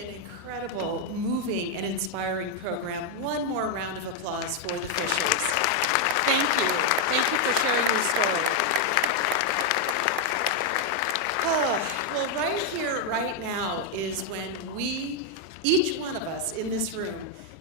an incredible, moving, and inspiring program. One more round of applause for the Fishers. Thank you. Thank you for sharing your story. Well, right here, right now, is when we, each one of us in this room,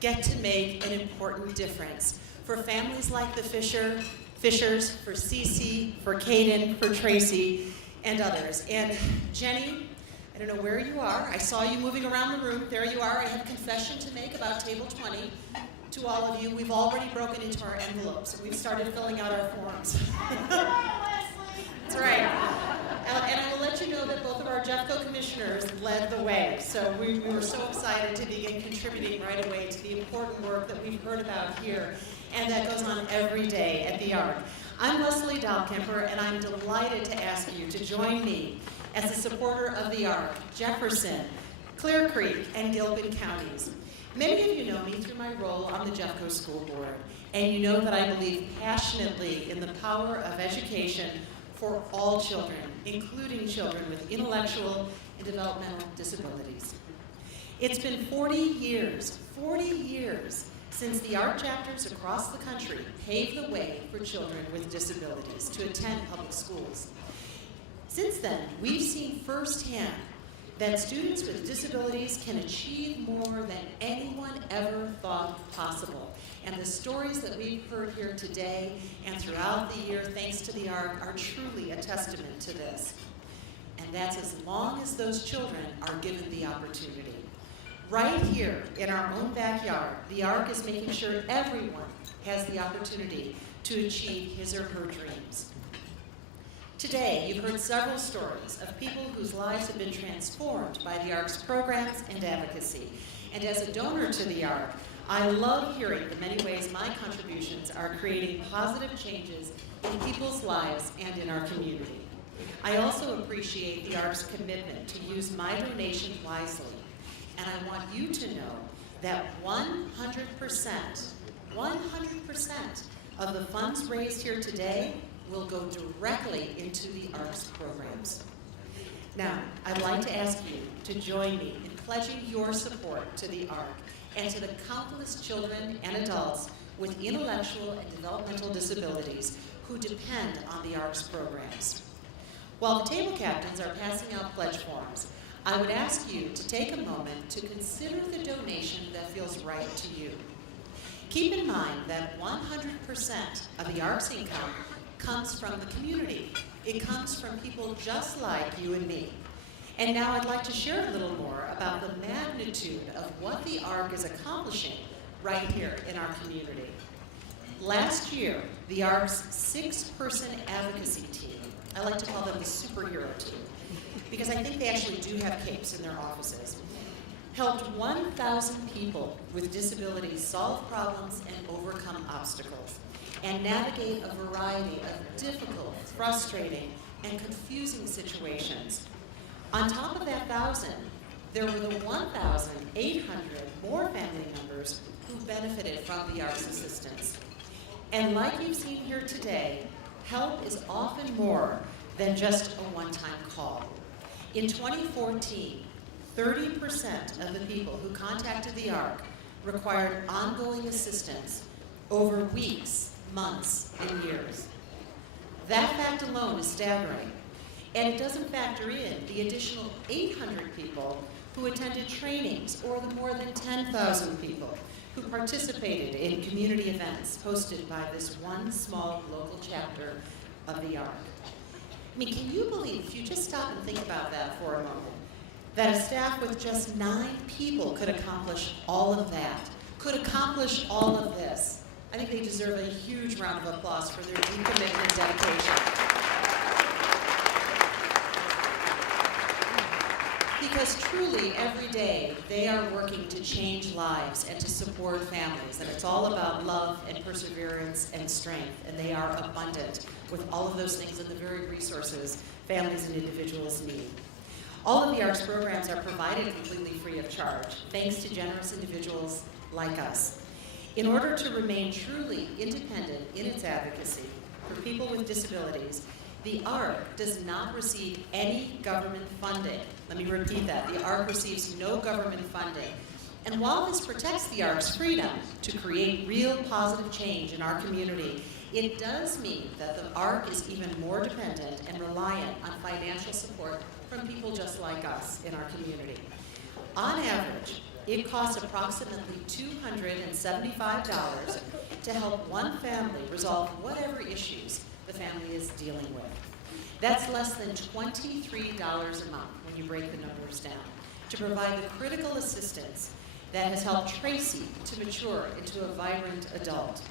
get to make an important difference for families like the Fishers, for Cece, for Caden, for Tracy, and others. And Jenny, I don't know where you are. I saw you moving around the room. There you are. I have a confession to make about table 20 to all of you. We've already broken into our envelopes, and we've started filling out our forms. That's right. And I will let you know that both of our JEFCO commissioners led the way. So we were so excited to begin contributing right away to the important work that we've heard about here and that goes on every day at the ARC. I'm Lesley Dahlkemper, and I'm delighted to ask you to join me as a supporter of the ARC, Jefferson, Clear Creek, and Gilpin counties. Many of you know me through my role on the JEFCO School Board, and you know that I believe passionately in the power of education for all children, including children with intellectual and developmental disabilities. It's been 40 years since the ARC chapters across the country paved the way for children with disabilities to attend public schools. Since then, we've seen firsthand that students with disabilities can achieve more than anyone ever thought possible. And the stories that we've heard here today and throughout the year, thanks to the ARC, are truly a testament to this. And that's as long as those children are given the opportunity. Right here in our own backyard, the ARC is making sure everyone has the opportunity to achieve his or her dreams. Today, you've heard several stories of people whose lives have been transformed by the ARC's programs and advocacy. And as a donor to the ARC, I love hearing the many ways my contributions are creating positive changes in people's lives and in our community. I also appreciate the ARC's commitment to use my donation wisely. And I want you to know that 100% of the funds raised here today will go directly into the ARC's programs. Now, I'd like to ask you to join me in pledging your support to the ARC and to the countless children and adults with intellectual and developmental disabilities who depend on the ARC's programs. While the table captains are passing out pledge forms, I would ask you to take a moment to consider the donation that feels right to you. Keep in mind that 100% of the ARC's income comes from the community. It comes from people just like you and me. And now I'd like to share a little more about the magnitude of what the ARC is accomplishing right here in our community. Last year, the ARC's 6-person advocacy team, I like to call them the superhero team, because I think they actually do have capes in their offices, helped 1,000 people with disabilities solve problems and overcome obstacles, and navigate a variety of difficult, frustrating, and confusing situations. On top of that 1,000, there were the 1,800 more family members who benefited from the ARC's assistance. And like you've seen here today, help is often more than just a one-time call. In 2014, 30% of the people who contacted the ARC required ongoing assistance over weeks, months, and years. That fact alone is staggering, and it doesn't factor in the additional 800 people who attended trainings or the more than 10,000 people who participated in community events hosted by this one small local chapter of the ARC. I mean, can you believe, if you just stop and think about that for a moment, that a staff with just 9 people could accomplish all of that, could accomplish all of this? I think they deserve a huge round of applause for their deep commitment and dedication. Because truly, every day, they are working to change lives and to support families. And it's all about love and perseverance and strength. And they are abundant with all of those things and the very resources families and individuals need. All of the ARC's programs are provided completely free of charge, thanks to generous individuals like us. In order to remain truly independent in its advocacy for people with disabilities, The ARC does not receive any government funding. Let me repeat that. The ARC receives no government funding. And while this protects the ARC's freedom to create real positive change in our community, it does mean that the ARC is even more dependent and reliant on financial support from people just like us in our community. On average, it costs approximately $275 to help one family resolve whatever issues the family is dealing with. That's less than $23 a month when you break the numbers down to provide the critical assistance that has helped Tracy to mature into a vibrant adult.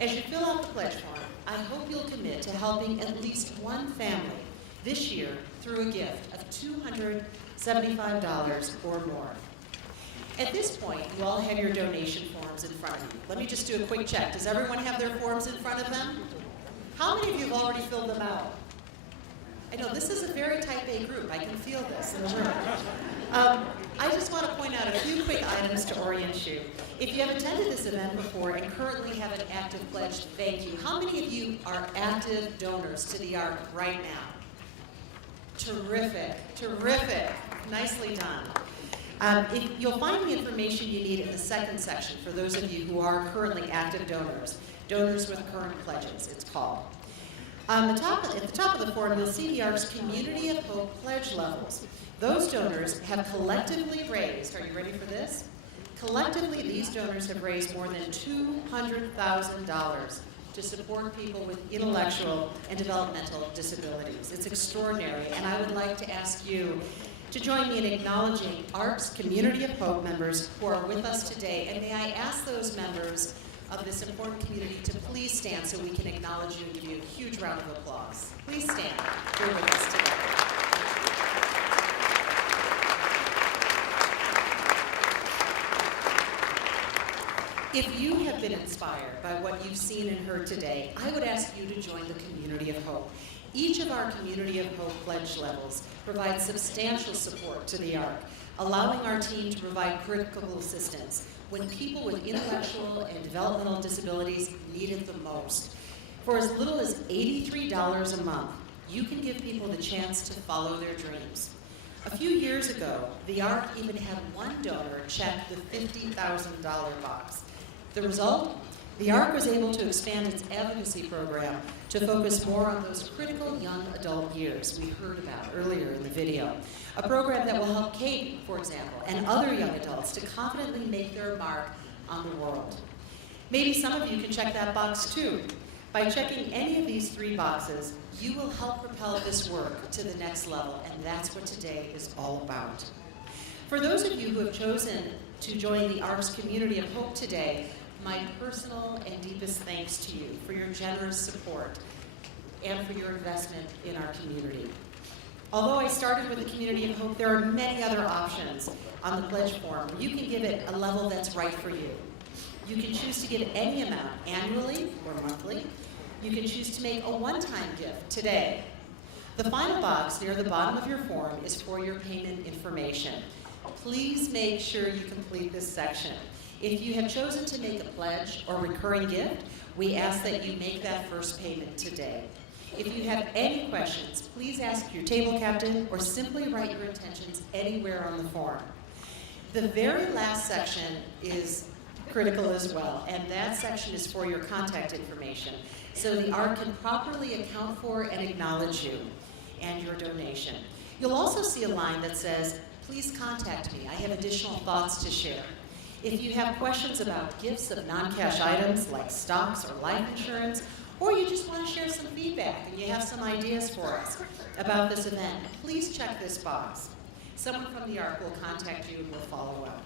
As you fill out the pledge form, I hope you'll commit to helping at least one family this year through a gift of $275 or more. At this point, you all have your donation forms in front of you. Let me just do a quick check. Does everyone have their forms in front of them? How many of you have already filled them out? I know this is a very type A group. I can feel this in the room. I just want to point out a few quick items to orient you. If you have attended this event before and currently have an active pledge, thank you. How many of you are active donors to the ARC right now? Terrific, terrific. Nicely done. You'll find the information you need in the second section for those of you who are currently active donors. Donors with current pledges, it's called. At the top of the form, you'll see the ARC's Community of Hope pledge levels. Those donors have collectively raised, are you ready for this? Collectively, these donors have raised more than $200,000 to support people with intellectual and developmental disabilities. It's extraordinary, and I would like to ask you to join me in acknowledging ARC's Community of Hope members who are with us today. And may I ask those members of this important community to please stand so we can acknowledge you and give you a huge round of applause. Please stand. You're with us today. If you have been inspired by what you've seen and heard today, I would ask you to join the Community of Hope. Each of our Community of Hope pledge levels provides substantial support to the ARC, allowing our team to provide critical assistance when people with intellectual and developmental disabilities need it the most. For as little as $83 a month, you can give people the chance to follow their dreams. A few years ago, the ARC even had one donor check the $50,000 box. The result? The ARC was able to expand its advocacy program to focus more on those critical young adult years we heard about earlier in the video. A program that will help Kate, for example, and other young adults to confidently make their mark on the world. Maybe some of you can check that box too. By checking any of these three boxes, you will help propel this work to the next level, and that's what today is all about. For those of you who have chosen to join the ARC's Community of Hope today, my personal and deepest thanks to you for your generous support and for your investment in our community. Although I started with the Community of Hope, there are many other options on the pledge form where you can give it a level that's right for you. You can choose to give any amount annually or monthly. You can choose to make a one-time gift today. The final box near the bottom of your form is for your payment information. Please make sure you complete this section. If you have chosen to make a pledge or recurring gift, we ask that you make that first payment today. If you have any questions, please ask your table captain or simply write your intentions anywhere on the form. The very last section is critical as well, and that section is for your contact information, so the ARC can properly account for and acknowledge you and your donation. You'll also see a line that says, "Please contact me. I have additional thoughts to share." If you have questions about gifts of non-cash items like stocks or life insurance, or you just want to share some feedback and you have some ideas for us about this event, please check this box. Someone from the ARC will contact you and will follow up.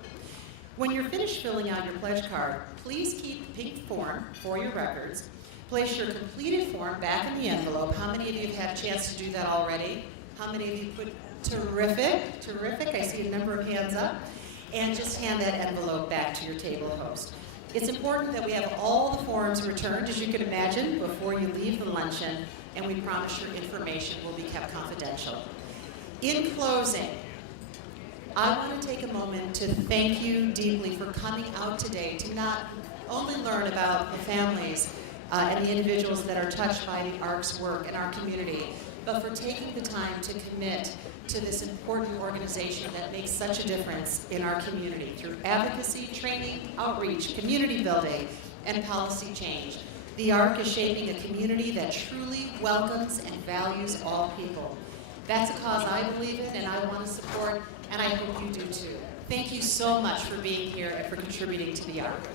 When you're finished filling out your pledge card, please keep the pink form for your records. Place your completed form back in the envelope. How many of you have had a chance to do that already? How many of you put terrific, terrific? I see a number of hands up. And just hand that envelope back to your table host. It's important that we have all the forms returned, as you can imagine, before you leave the luncheon, and we promise your information will be kept confidential. In closing, I want to take a moment to thank you deeply for coming out today to not only learn about the families and the individuals that are touched by the ARC's work in our community, but for taking the time to commit to this important organization that makes such a difference in our community through advocacy, training, outreach, community building, and policy change. The ARC is shaping a community that truly welcomes and values all people. That's a cause I believe in and I want to support, and I hope you do too. Thank you so much for being here and for contributing to the ARC.